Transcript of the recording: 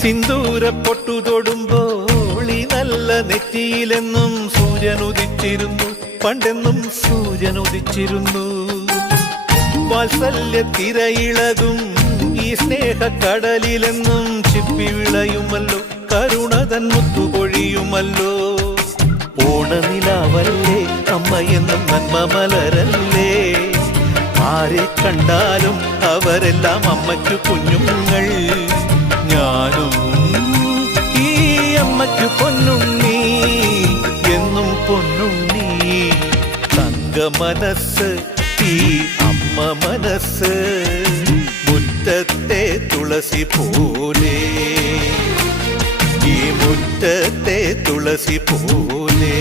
സിന്ദൂര പൊട്ടു തൊടുമ്പോൾ ഈ നല്ല നെറ്റിയിലെന്നും സൂര്യൻ ഉദിച്ചിരുന്നു, പണ്ടെന്നും സൂര്യൻ ഉദിച്ചിരുന്നു. വാത്സല്യ തിരയിളകും ഈ സ്നേഹക്കടലിലെന്നും ചിപ്പി വിളയുമല്ലോ, കരുണതൻ മുത്തുപൊഴിയുമല്ലോ. ഓണനിലാവല്ലേ അമ്മയെന്നും നന്മ മലരല്ലേ, ആരെ കണ്ടാലും അവരെല്ലാം അമ്മയ്ക്കു കുഞ്ഞുങ്ങൾ. ഞാനും ഈ അമ്മയ്ക്കു പൊന്നുണ്ണി, എന്നും പൊന്നുണ്ണി. തങ്ക മനസ്സ് ഈ അമ്മ മനസ്സ്, മുറ്റത്തെ തുളസി പോലെ, ഈ മുറ്റത്തെ തുളസി പോലെ.